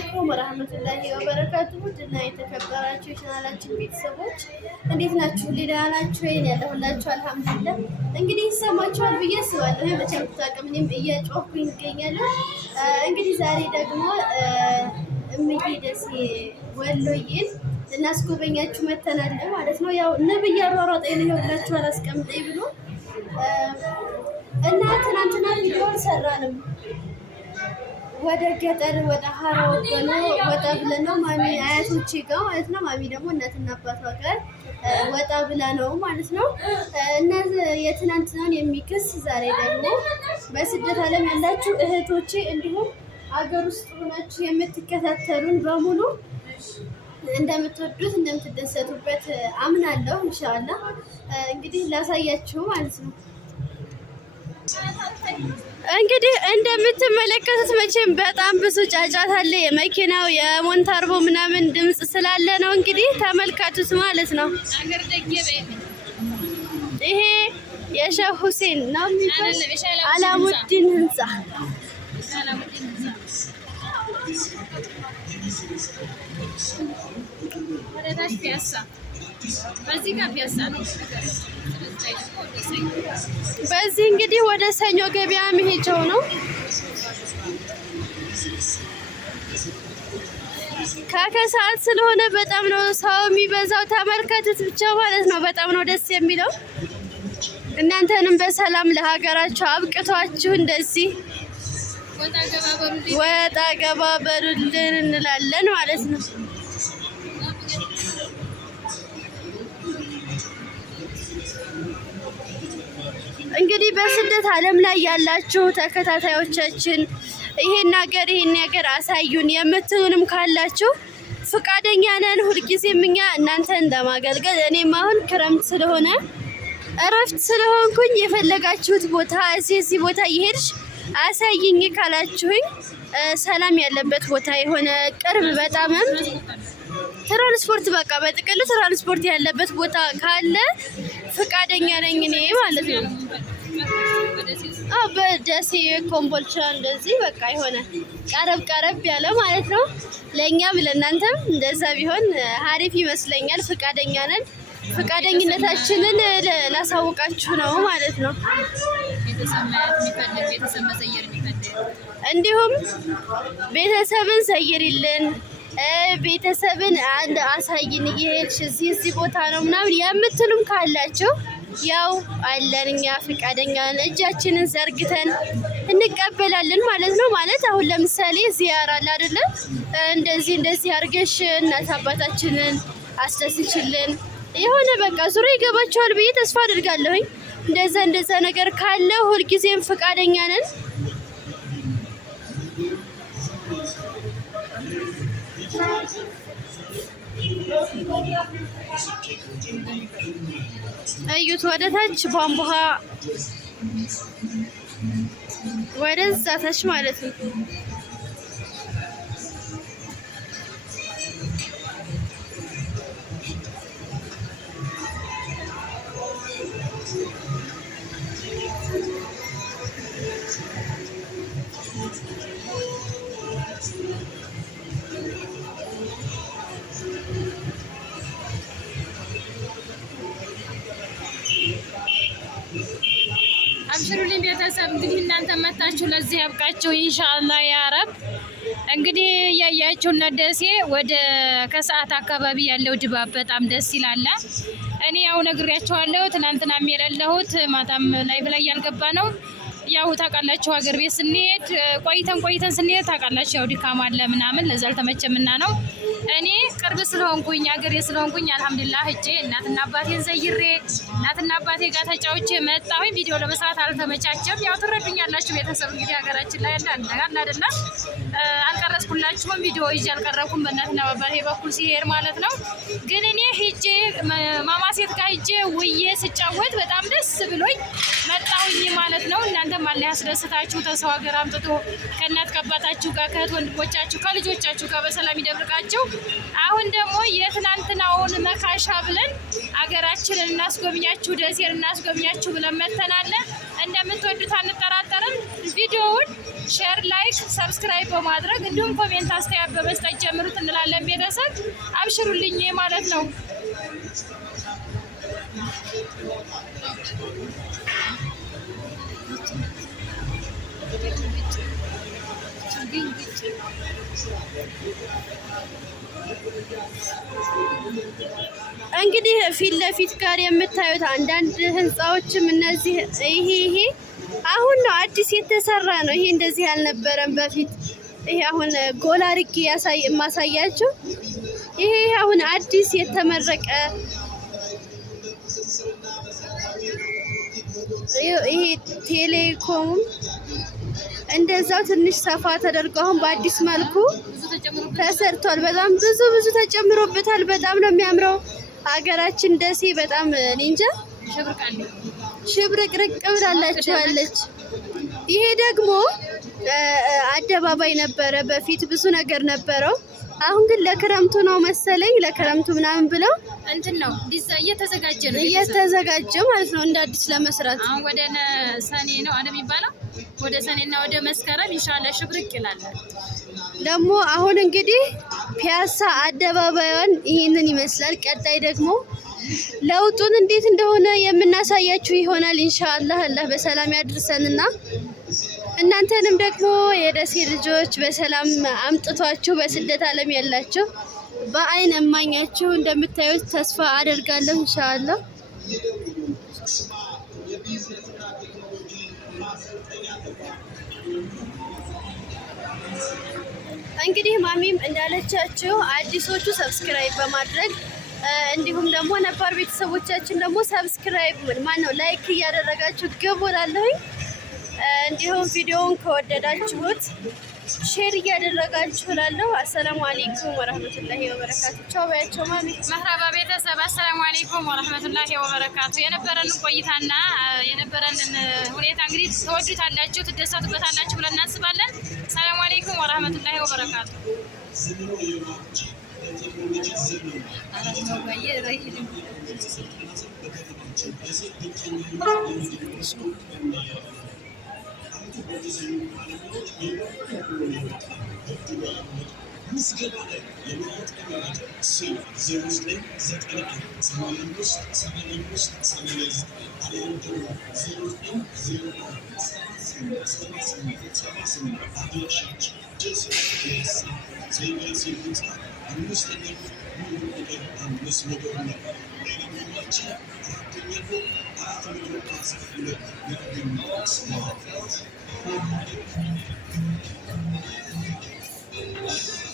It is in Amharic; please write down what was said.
አለይኩም ወራህመቱላሂ ወበረካቱሁ። ድና የተከበራችሁ የቻናላችን ቤተሰቦች እንዴት ናችሁ? ደህና ናችሁ? ያለሁላችሁ አልሐምዱሊላህ። እንግዲህ ይሰማችኋል ብዬ አስባለሁ። በቻልኩት አቅም እኔም እየጮህኩኝ እገኛለሁ። እንግዲህ ዛሬ ደግሞ እምዬ ደሴ ወሎዬን ልናስጎበኛችሁ መተናል ማለት ነው። ያው ንብ እያሯሯጠኝ ነው ይኸውላችሁ አላስቀምጠኝ ብሎ እና ትናንትና ቪዲዮ አልሰራንም። ወደ ገጠር ወደ ሀራው ወጣ ብለን ነው ማሚ አያቶቼ ጋር ማለት ነው። ማሚ ደግሞ እናትና አባቷ ጋር ወጣ ብላ ነው ማለት ነው። እነዚህ የትናንትናን የሚክስ ዛሬ ደግሞ በስደት ዓለም ያላችሁ እህቶቼ እንዲሁም አገር ውስጥ ሆናችሁ የምትከታተሉን በሙሉ እንደምትወዱት እንደምትደሰቱበት አምናለሁ። ኢንሻአላህ እንግዲህ ላሳያችሁ ማለት ነው። እንግዲህ እንደምትመለከቱት መቼም በጣም ብዙ ጫጫታ አለ። የመኪናው የሞንታርቦ ምናምን ድምጽ ስላለ ነው። እንግዲህ ተመልካቱት ማለት ነው። ይሄ የሼህ ሁሴን ነው የሚባል አላሙዲን ህንጻ ወደታች ፒያሳ በዚህ ጋር ፒያሳ ነው። በዚህ እንግዲህ ወደ ሰኞ ገበያ መሄጃው ነው። ከሰዓት ስለሆነ በጣም ነው ሰው የሚበዛው። ተመልከቱት ብቻ ማለት ነው። በጣም ነው ደስ የሚለው። እናንተንም በሰላም ለሀገራችሁ አብቅቷችሁ እንደዚህ ወጣ ገባ በሉልን እንላለን ማለት ነው። እንግዲህ በስደት ዓለም ላይ ያላችሁ ተከታታዮቻችን ይሄን ነገር አሳዩን የምትሉንም ካላችሁ ፍቃደኛ ነን። ሁልጊዜም እኛ እናንተን ለማገልገል እኔም አሁን ክረምት ስለሆነ እረፍት ስለሆንኩኝ የፈለጋችሁት ቦታ እዚህ ቦታ ይሄድሽ አሳይኝ ካላችሁኝ ሰላም ያለበት ቦታ የሆነ ቅርብ በጣምም ትራንስፖርት በቃ በጥቅሉ ትራንስፖርት ያለበት ቦታ ካለ ፍቃደኛ ነኝ እኔ ማለት ነው። በደሴ ኮምቦልቻ እንደዚህ በቃ የሆነ ቀረብ ያለ ማለት ነው። ለእኛም ለእናንተም እንደዛ ቢሆን ሀሪፍ ይመስለኛል። ፍቃደኛ ነን። ፍቃደኝነታችንን ላሳውቃችሁ ነው ማለት ነው። እንዲሁም ቤተሰብን ዘይሪልን ቤተሰብን አንድ አሳይን እየሄድሽ እዚህ ቦታ ነው ምናምን የምትሉም ካላችሁ ያው አለን እኛ ፍቃደኛ ነን። እጃችንን ዘርግተን እንቀበላለን ማለት ነው። ማለት አሁን ለምሳሌ ዚያራ አለ አይደለ? እንደዚህ አድርገሽ እናት አባታችንን አስደስችልን የሆነ በቃ ዙሪያ ይገባቸዋል ብዬ ተስፋ አድርጋለሁኝ። እንደዛ ነገር ካለ ሁልጊዜም ፍቃደኛ ነን። እዩት ወደታች ቧንቧ ወደዛ ታች ማለት ነው። አብሽሩልኝ ቤተሰብ እንግዲህ እናንተ መታችሁ ለዚህ ያብቃችሁ ኢንሻአላህ ያ ረብ። እንግዲህ ያያችሁ ደሴ ወደ ከሰዓት አካባቢ ያለው ድባብ በጣም ደስ ይላል። እኔ ያው ነግሬያችኋለሁ። ትናንትና የሌለሁት ማታም ላይ ብላ ያልገባ ነው። ያው ታውቃላችሁ ሀገር ቤት ስንሄድ ቆይተን ስንሄድ ታውቃላችሁ ያው ድካም አለ ምናምን ለዛ አልተመቸምና ነው። እኔ ቅርብ ስለሆንኩኝ ሀገሬ ስለሆንኩኝ አልሐምዱሊላህ እጄ እናትና አባቴን ዘይሬ እናትና አባቴ ጋር ተጫውቼ መጣሁኝ። ቪዲዮ ለመስራት አልተመቻቸም። ያው ትረዱኛላችሁ ቤተሰብ እንግዲህ ሀገራችን ላይ ያለ አይደለ አልቀረጽኩላችሁም። ቪዲዮ ይዤ አልቀረብኩም በእናትና አባቴ በኩል ሲሄድ ማለት ነው። ግን እኔ ሂጄ ማማ ሴት ጋር ሂጄ ውዬ ስጫወት በጣም ደስ ብሎኝ መጣሁ ተመኘሁኝ ማለት ነው። እናንተም አላህ ያስደስታችሁ፣ ተሰው ሀገር አምጥቶ ከእናት ከአባታችሁ ጋር ከእህት ወንድሞቻችሁ ከልጆቻችሁ ጋር በሰላም ይደብቃችሁ። አሁን ደግሞ የትናንትናውን መካሻ ብለን አገራችንን እናስጎብኛችሁ፣ ደሴን እናስጎብኛችሁ ብለን መተናለ። እንደምትወዱት አንጠራጠርም። ቪዲዮውን ሼር፣ ላይክ፣ ሰብስክራይብ በማድረግ እንዲሁም ኮሜንት አስተያየት በመስጠት ጀምሩት እንላለን። ቤተሰብ አብሽሩልኝ ማለት ነው። እንግዲህ ፊት ለፊት ጋር የምታዩት አንዳንድ ህንጻዎችም እነዚህ ይሄ አሁን ነው አዲስ የተሰራ ነው። ይሄ እንደዚህ አልነበረም በፊት። ይሄ አሁን ጎላ አድርጌ የማሳያችሁ ይሄ አሁን አዲስ የተመረቀ ይሄ ቴሌኮም እንደዛው ትንሽ ሰፋ ተደርጎ አሁን በአዲስ መልኩ ተሰርቷል። በጣም ብዙ ተጨምሮበታል። በጣም ነው የሚያምረው። ሀገራችን ደሴ በጣም እንጃ ሽብርቅርቅ ብላላችኋለች። ይሄ ደግሞ አደባባይ ነበረ በፊት ብዙ ነገር ነበረው። አሁን ግን ለክረምቱ ነው መሰለኝ ለክረምቱ ምናምን ብለው እንትን ነው እየተዘጋጀ ማለት ነው እንደ አዲስ ለመስራት። አሁን ወደ ሰኔ ነው አይደል የሚባለው? ወደ ሰኔና ወደ መስከረም ኢንሻአላህ ሽብርቅ ይላል። ደግሞ አሁን እንግዲህ ፒያሳ አደባባዩን ይሄንን ይመስላል። ቀጣይ ደግሞ ለውጡን እንዴት እንደሆነ የምናሳያችሁ ይሆናል ኢንሻአላህ። አላህ በሰላም ያድርሰንና እናንተንም ደግሞ የደሴ ልጆች በሰላም አምጥቷችሁ በስደት ዓለም ያላችሁ በአይን እማኛችሁ እንደምታዩት ተስፋ አደርጋለሁ ኢንሻአላህ። እንግዲህ ማሚም እንዳለቻችሁ አዲሶቹ ሰብስክራይብ በማድረግ እንዲሁም ደግሞ ነባር ቤተሰቦቻችን ደግሞ ሰብስክራይብ ማነው ላይክ እያደረጋችሁ ግቡ እላለሁኝ። እንዲሁም ቪዲዮውን ከወደዳችሁት ሼር እያደረጋችሁ እላለሁ። አሰላሙ አለይኩም ወራህመቱላሂ ወበረካቱ። ቻው ባያቸው ማሚ። መርሐባ ቤተሰብ፣ አሰላሙ አለይኩም ወራህመቱላሂ ወበረካቱ። የነበረን ቆይታና የነበረንን ሁኔታ እንግዲህ ተወዱታላችሁ፣ ትደሰቱበታላችሁ ብለን እናስባለን። ሰላም አለይኩም ወራህመቱላሂ ወበረካቱ። Thank you.